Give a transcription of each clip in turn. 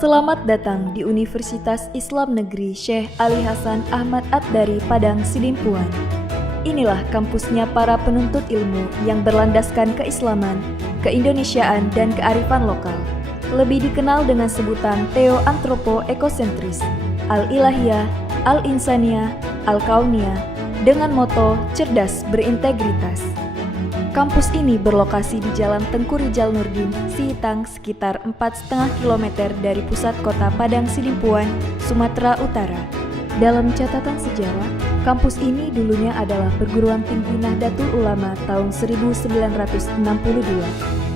Selamat datang di Universitas Islam Negeri Syekh Ali Hasan Ahmad At-Dari Padang Sidimpuan. Inilah kampusnya para penuntut ilmu yang berlandaskan keislaman, keindonesiaan, dan kearifan lokal. Lebih dikenal dengan sebutan Theo-Antropo-Ekosentris, Al-Ilahiyah, Al-Insaniyah, Al-Kauniyah, dengan moto cerdas berintegritas. Kampus ini berlokasi di Jalan Tengku Rijal Nurdin, Sihitang, sekitar 4,5 km dari pusat kota Padang Sidimpuan, Sumatera Utara. Dalam catatan sejarah, kampus ini dulunya adalah perguruan tinggi Nahdlatul Ulama tahun 1962,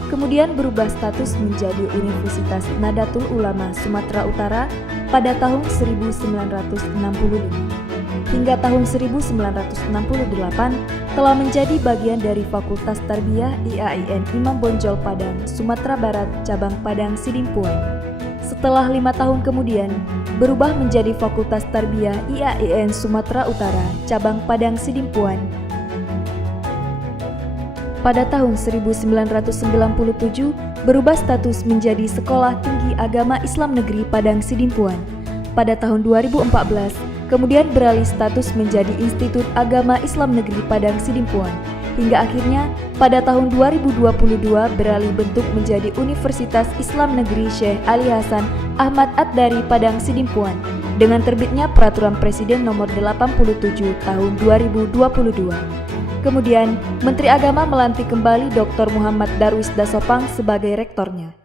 kemudian berubah status menjadi Universitas Nahdlatul Ulama Sumatera Utara pada tahun 1965. Hingga tahun 1968 telah menjadi bagian dari Fakultas Tarbiyah IAIN Imam Bonjol Padang, Sumatera Barat, cabang Padang Sidimpuan. Setelah 5 tahun kemudian, berubah menjadi Fakultas Tarbiyah IAIN Sumatera Utara, cabang Padang Sidimpuan. Pada tahun 1997, berubah status menjadi Sekolah Tinggi Agama Islam Negeri Padang Sidimpuan. Pada tahun 2014, kemudian beralih status menjadi Institut Agama Islam Negeri Padang Sidimpuan, hingga akhirnya pada tahun 2022 beralih bentuk menjadi Universitas Islam Negeri Syekh Ali Hasan Ahmad At-Dari Padang Sidimpuan dengan terbitnya Peraturan Presiden Nomor 87 Tahun 2022. Kemudian, Menteri Agama melantik kembali Dr. Muhammad Darwis Dasopang sebagai rektornya.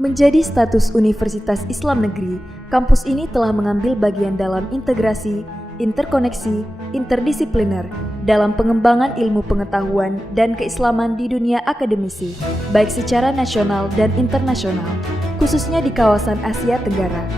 Menjadi status Universitas Islam Negeri, kampus ini telah mengambil bagian dalam integrasi, interkoneksi, interdisipliner dalam pengembangan ilmu pengetahuan dan keislaman di dunia akademisi, baik secara nasional dan internasional, khususnya di kawasan Asia Tenggara.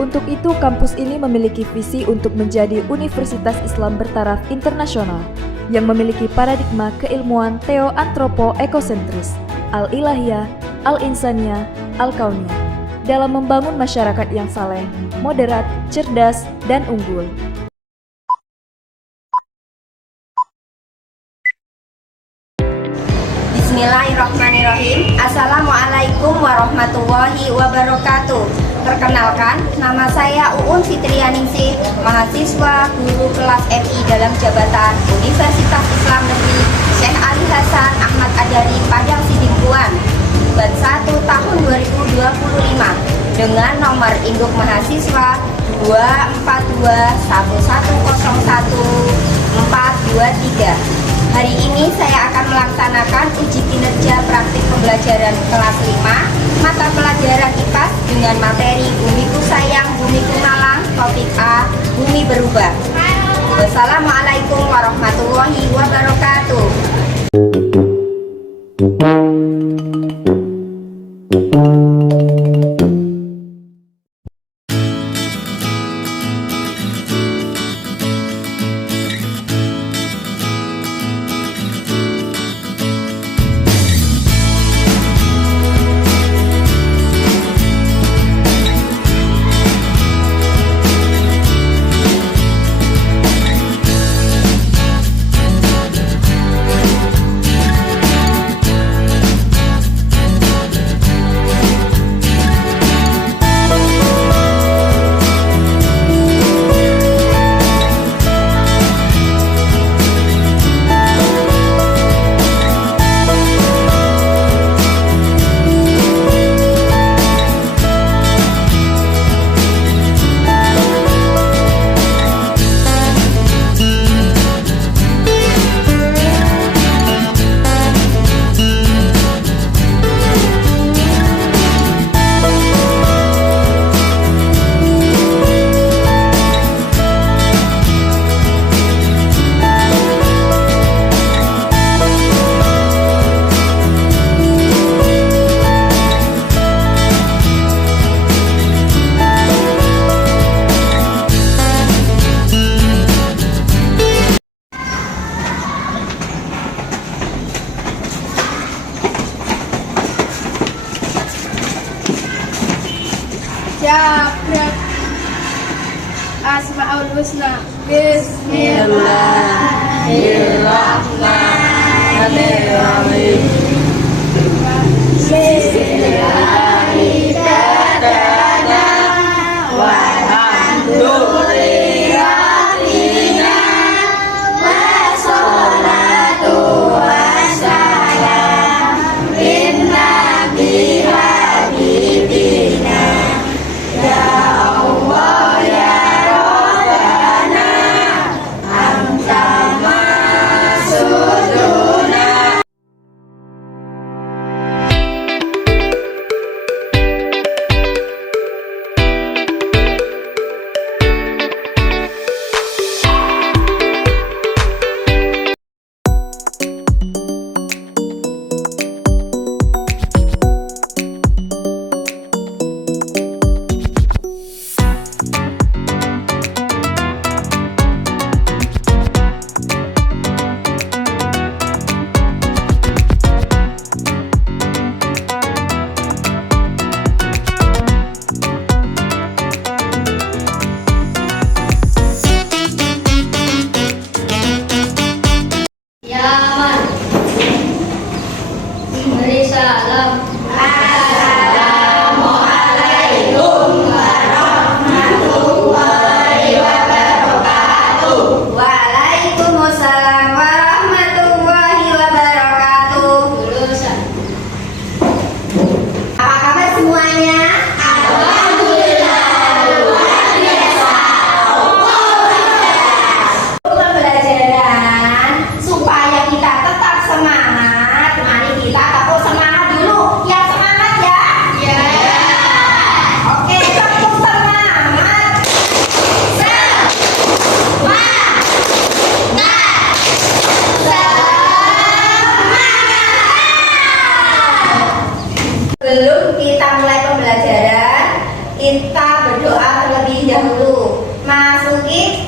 Untuk itu, kampus ini memiliki visi untuk menjadi Universitas Islam bertaraf internasional yang memiliki paradigma keilmuan Theo-Antropo-Ekosentris, Al-Ilahiyah, Al-Insaniyah, Al-Kauniyah dalam membangun masyarakat yang saleh, moderat, cerdas, dan unggul. Bismillahirrahmanirrahim. Assalamualaikum warahmatullahi wabarakatuh. Perkenalkan, nama saya Uun Fitrianingsih, mahasiswa guru kelas MI dalam jabatan Universitas Islam Negeri Syekh Ali Hasan Ahmad At-Dari Padang Sidimpuan, Bat 1 tahun 2025 dengan nomor induk mahasiswa 24211010423. Hari ini saya akan melaksanakan uji kinerja praktik pembelajaran kelas 5 mata pelajaran IPAS dengan materi Bumiku Sayang, Bumiku Malang, topik A, Bumi Berubah. Wassalamualaikum warahmatullahi wabarakatuh. Jabrak Asmaul Husna. Bismillahirrahmanirrahim. Bismillahirrahmanirrahim.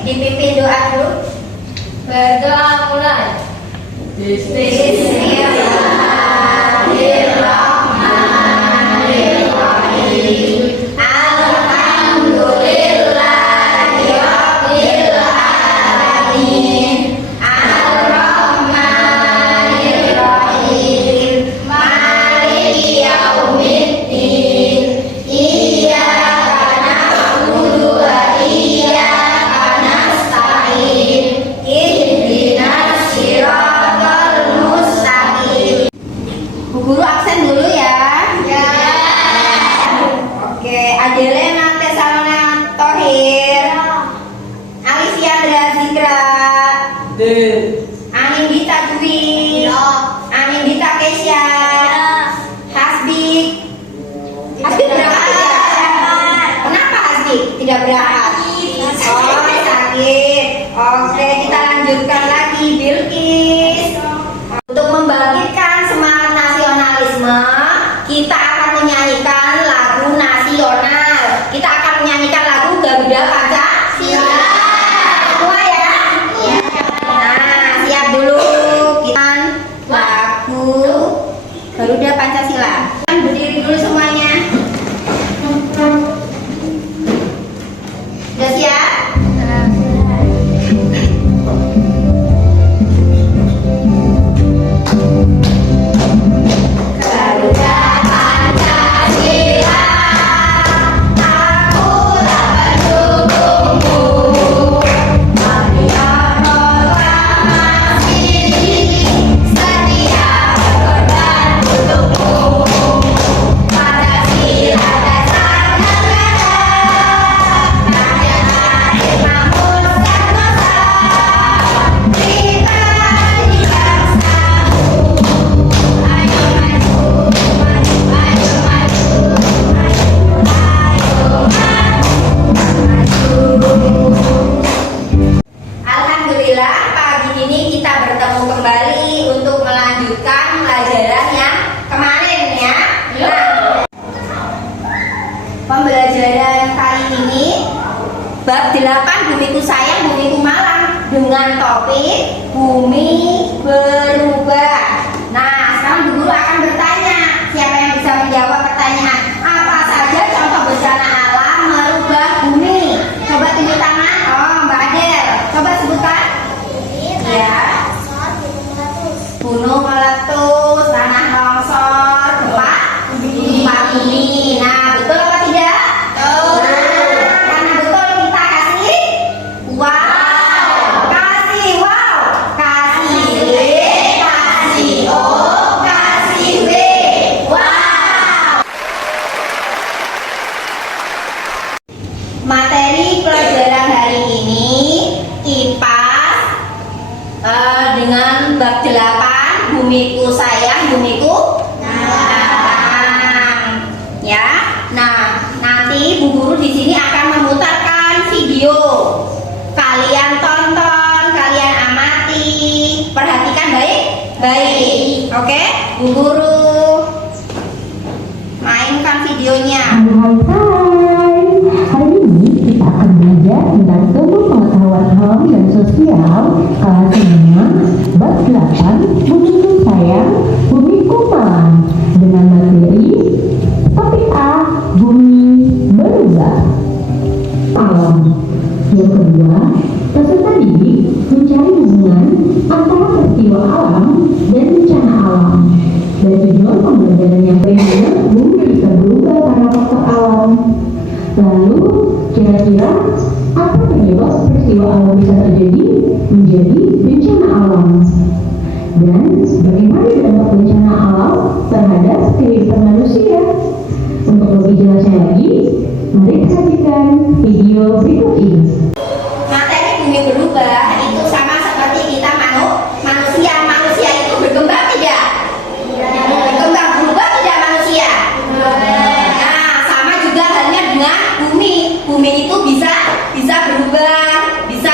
dipimpin doa dulu. Berdoa mulai. Bismillahirrahmanirrahim. Alhamdulillahirabbil alamin. Ar-Rahmanirrahim. Maliki yaumiddin. Iyyaka na'budu wa iyyaka nasta'in. Ihdinas siratal mustaqim. Bu Guru absen dulu ya. Ya. Oke, Adelena Tesalona Tohir. Alicia Andrea Zikra. Anindita Dwi. Anindita Kesya. Hasbi. Hasbi berangkat tidak? Kenapa Hasbi tidak berangkat? Oh, sakit. Oke, kita lanjutkan lagi. Bilkis. Untuk membangkitkan semangat nasionalisme, kita akan menyanyikan lagu nasional. Kita akan menyanyikan lagu Garuda Pancasila. Semua ya? Nah, siap dulu. Kita lagu Garuda Pancasila. Berdiri dulu semuanya. Sudah siap? Garuda Pancasila, aku tak pendukungmu. Marilah proklamasi, setia berkorban untukmu. Pancasila dasar negara, rakyat hadir makmur sentosa. Kita di bangsamu, ayo maju, maju, ayo maju, Alhamdulillah, pagi ini kita bertemu kembali untuk melanjutkan pelajaran yang kemarin ya. Nah, pembelajaran kali ini bab 8 Bumiku Sayang, Bumiku Malang dengan topik bumi berubah. Nah, sekarang Bu Guru akan bertanya, siapa yang bisa menjawab pertanyaan? Apa saja contoh bencana alam merubah bumi? Coba tunjuk tangan. Oh, Mbak Adel, coba sebutkan. Ya. Gunung meletus, tanah longsor, gempa bumi. Nah, betul apa tidak? Betul. Nah, karena betul kita kasih wow. Kasih wow. Kasih W, kasih O, kasih W. Wow. Materi pelajaran hari ini kipas dengan bab 8 Bumiku Sayang, Bumiku Malang. Ya. Nah, nanti Bu Guru di sini akan memutarkan video. Kalian tonton, kalian amati, perhatikan baik-baik. Oke? Bu Guru mainkan videonya. Hai, hari ini kita akan belajar tentang ilmu pengetahuan alam dan sosial kelas 5 bab 8 Bumiku Sayang, Bumiku Malang dengan materi topik A, bumi berubah. Alam. Yang kedua, peserta didik mencari hubungan antara peristiwa alam dan bencana alam. Dan tujuan pembelajaran yang pertama, bumi bisa berubah karena faktor alam. Lalu, kira-kira apa penyebab peristiwa alam bisa terjadi menjadi bencana alam? Dan bagaimana dampak bencana alam terhadap kehidupan manusia? Untuk lebih jelasnya lagi, mari perhatikan video berikut ini. Materi bumi berubah itu sama seperti kita manusia. Manusia itu berkembang tidak? Berkembang, berubah tidak manusia? Nah, sama juga halnya dengan bumi. Bumi itu bisa berubah, bisa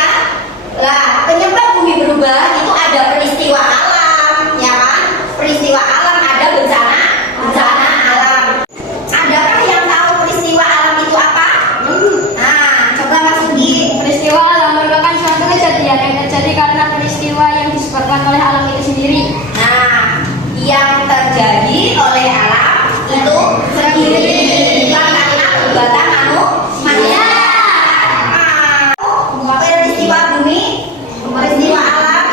lah. Penyebab bumi berubah itu ada peristiwa alam, ya kan? Peristiwa alam, ada bencana alam. Adakah yang tahu peristiwa alam itu apa? Nah, coba Mas Ugi. Peristiwa alam merupakan peristiwa bumi, peristiwa alam.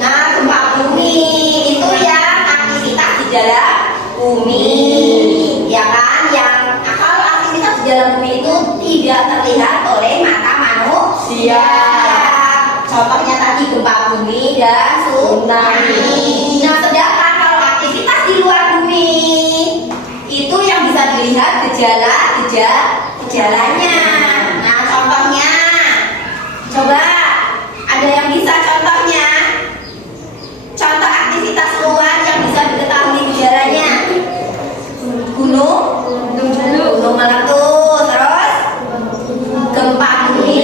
Nah, gempa bumi itu yang aktivitas di dalam bumi, ya kan? Yang kalau aktivitas di dalam bumi itu tidak terlihat oleh mata manusia. Contohnya tadi gempa bumi dan tsunami. Nah, sedangkan kalau aktivitas di luar bumi itu yang bisa dilihat gejalanya. Nah, contohnya, coba ada yang bisa contohnya? Contoh aktivitas luar yang bisa diketahui gejalanya? Gunung meletus, terus gempa bumi.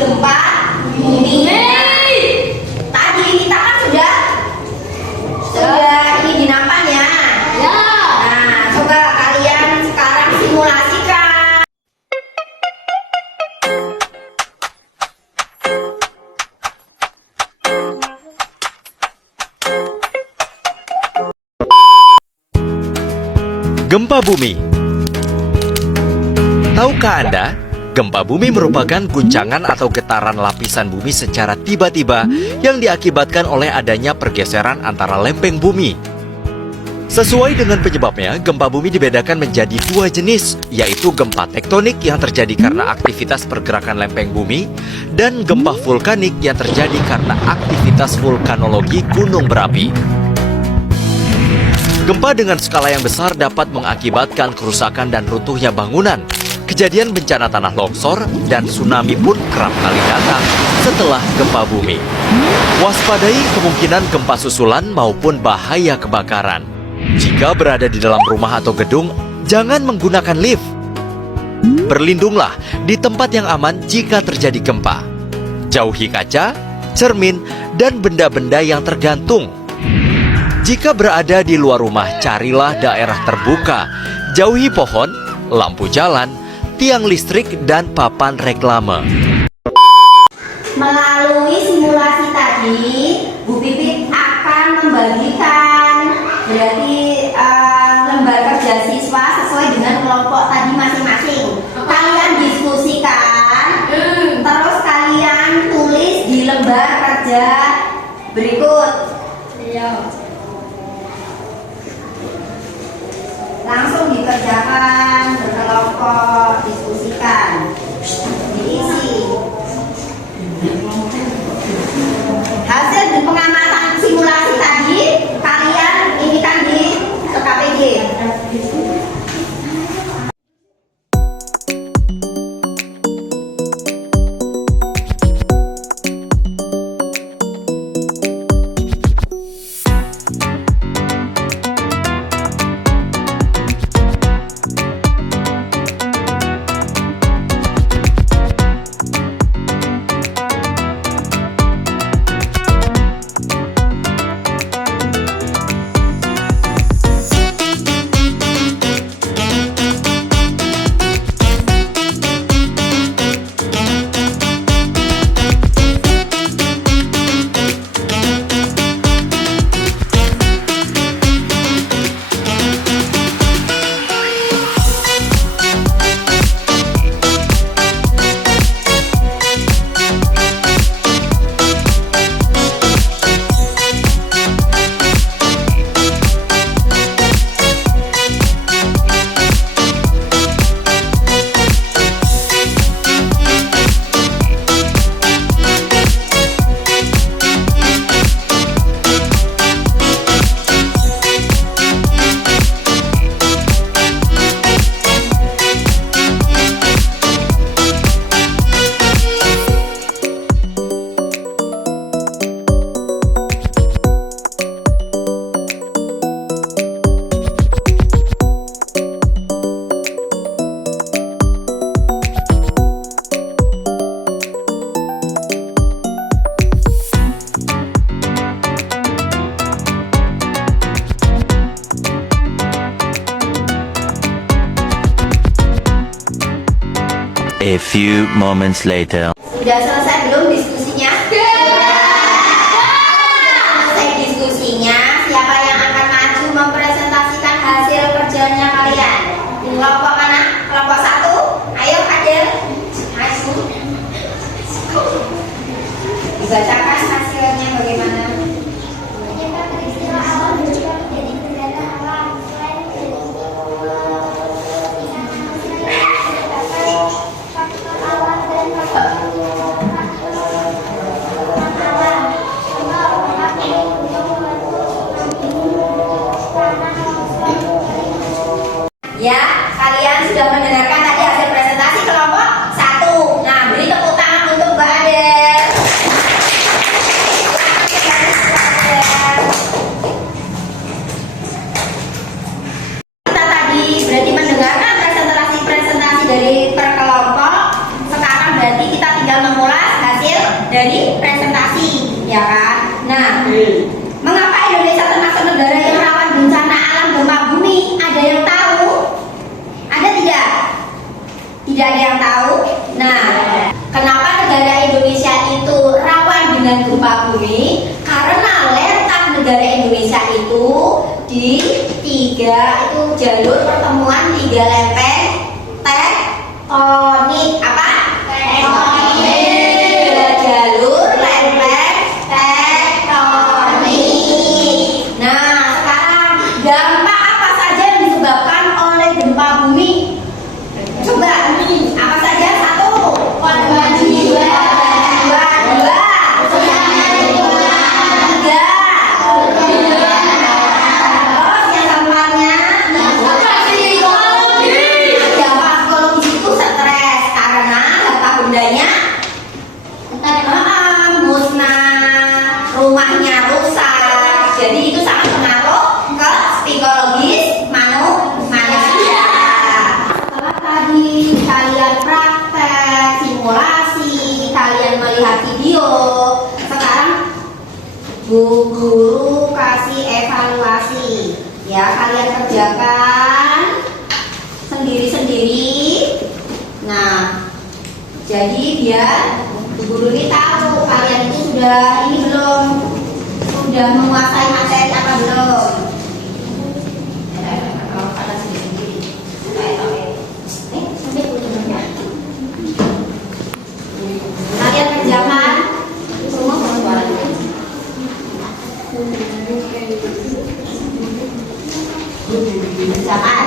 Gempa bumi. Tadi kita kan sudah ini dinampan ya. Nah, coba kalian sekarang simulasikan. Gempa bumi. Tahukah Anda? Gempa bumi merupakan guncangan atau getaran lapisan bumi secara tiba-tiba yang diakibatkan oleh adanya pergeseran antara lempeng bumi. Sesuai dengan penyebabnya, gempa bumi dibedakan menjadi dua jenis, yaitu gempa tektonik yang terjadi karena aktivitas pergerakan lempeng bumi dan gempa vulkanik yang terjadi karena aktivitas vulkanologi gunung berapi. Gempa dengan skala yang besar dapat mengakibatkan kerusakan dan runtuhnya bangunan. Kejadian bencana tanah longsor dan tsunami pun kerap kali datang setelah gempa bumi. Waspadai kemungkinan gempa susulan maupun bahaya kebakaran. Jika berada di dalam rumah atau gedung, jangan menggunakan lift. Berlindunglah di tempat yang aman jika terjadi gempa. Jauhi kaca, cermin, dan benda-benda yang tergantung. Jika berada di luar rumah, carilah daerah terbuka. Jauhi pohon, lampu jalan, tiang listrik, dan papan reklame. Melalui simulasi tadi, Bu Pipit akan membagikan berarti lembar kerja siswa sesuai dengan kelompok tadi masing-masing. Kalian diskusikan, terus kalian tulis di lembar kerja berikut. Langsung dikerjakan berkelompok, diskusikan, diisi. Hasil pengamatan simulasi tadi kalian ini kan di KPG. A few moments later. Sudah selesai belum diskusinya? Selesai diskusinya. Siapa yang akan maju mempresentasikan hasil kerjanya kalian? Kelompok mana? Kelompok 1. Ayo Adel, maju. Dibacakan hasilnya bagaimana? Ya, kalian sudah mendengarkan tadi hasil presentasi kelompok 1. Nah, beri tepuk tangan untuk Mbak Adel. Kita tadi berarti mendengarkan presentasi dari per kelompok. Sekarang berarti kita tinggal mengulas hasil dari presentasi, ya kan? Nah, mengapa Indonesia termasuk negara yang rawan bencana alam gempa bumi? Ada yang tahu? Ada tidak? Tidak ada yang tahu. Nah, kenapa negara Indonesia itu rawan dengan gempa bumi? Karena letak negara Indonesia itu di 3 itu jalur pertemuan 3 lempeng tektonik. Apa? Tektonik. Jalur lempeng tektonik. Nah, sekarang dampak apa saja yang disebabkan oleh gempa bumi? Coba, apa saja? 1, korban jiwa. 2, 3. Terus yang keempatnya, dampak psikologis itu stres karena harta bendanya musnah, rumahnya rusak. Jadi itu sangat pengaruh ke psikologis manusia. Setelah tadi kalian praktek, simulasi, kalian melihat video, sekarang Bu Guru kasih evaluasi. Ya, kalian kerjakan sendiri-sendiri. Nah, jadi biar Bu Guru ini tahu kalian itu sudah ini belum, sudah menguasai materi apa belum. Kalian kerjakan semua suaranya. Kerjakan.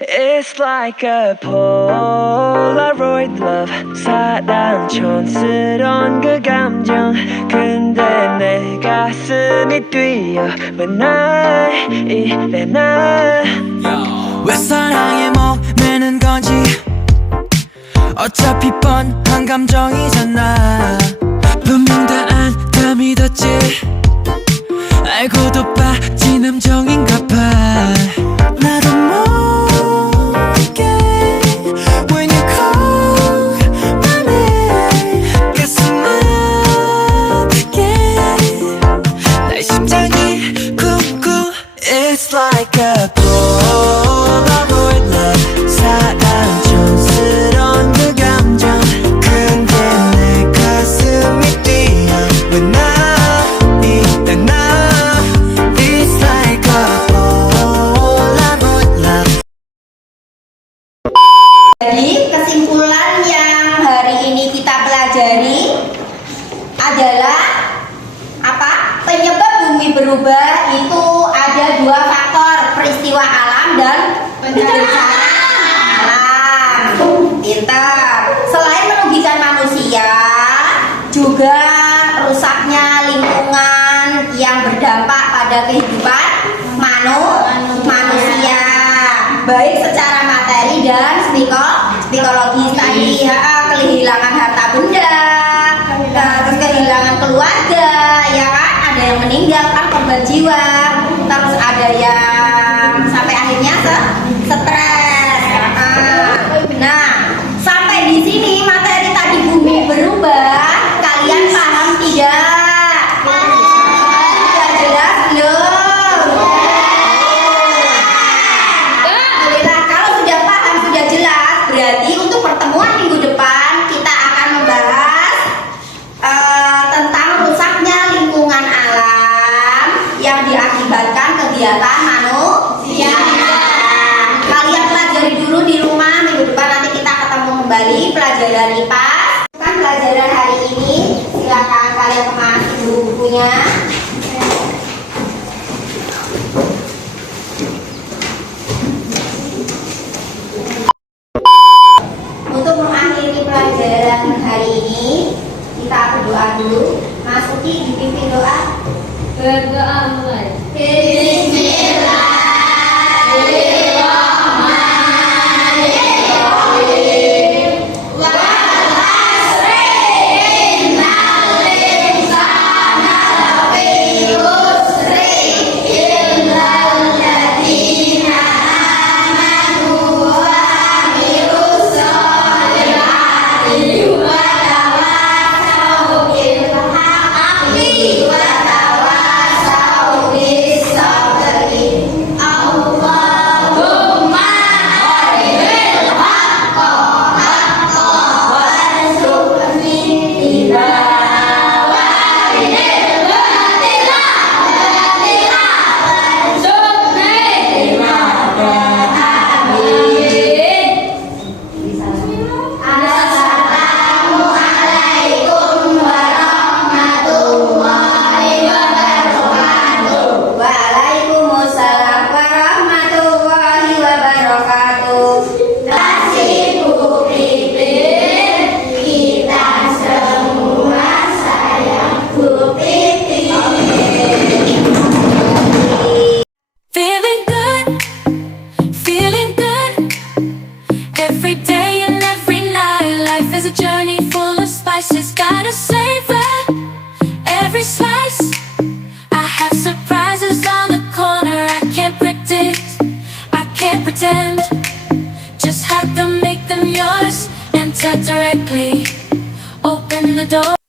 It's like a Polaroid love 사랑 촌스러운 그 감정 근데 내 가슴이 뛰어 왜 날 이래 왜 사랑에 목매는 건지 어차피 뻔한 감정이잖아 분명 다 믿었지 알고도 빠진 함정인가 봐 나도 모르게 When you call my name 가슴 아프게 날 심장이 쿵쿵 It's like a Polaroid love 사랑 촌스러운 그 감정 근데 내 가슴이 뛰어 왜 나 이래 나 It's like a Polaroid love Jadi kesimpulan yang hari ini kita pelajari adalah apa? Penyebab bumi berubah itu ada 2 faktor, peristiwa alam dan bencana alam. Pintar. Selain merugikan manusia, juga rusaknya lingkungan yang berdampak pada kehidupan manusia, baik secara materi dan psikologis tadi, kehilangan harta benda, terus kehilangan keluarga, ya kan? Ada yang meninggal kan, korban jiwa, terus ada yang sampai akhirnya stres. Nah, sampai di sini materi tadi bumi berubah, kalian paham tidak? Sudah jelas belum? Alhamdulillah, kalau sudah paham, sudah jelas, berarti pelajaran IPA. Kan pelajaran hari ini, silakan kalian kemas buku-bukunya. Untuk mengakhiri pelajaran hari ini, kita berdoa dulu. Mas Uki dipimpin doa. Berdoa mulai. Waalaikumsalam warahmatullahi wabarakatuh. Kasih Bu Pipin, kita semua sayang Bu Pipin. Feeling good, feeling good. Every day and every night, life is a journey full of spices. Gotta savor every slice. I have surprises on the corner. I can't predict, I can't pretend. Just have to make them yours. Enter directly, open the door.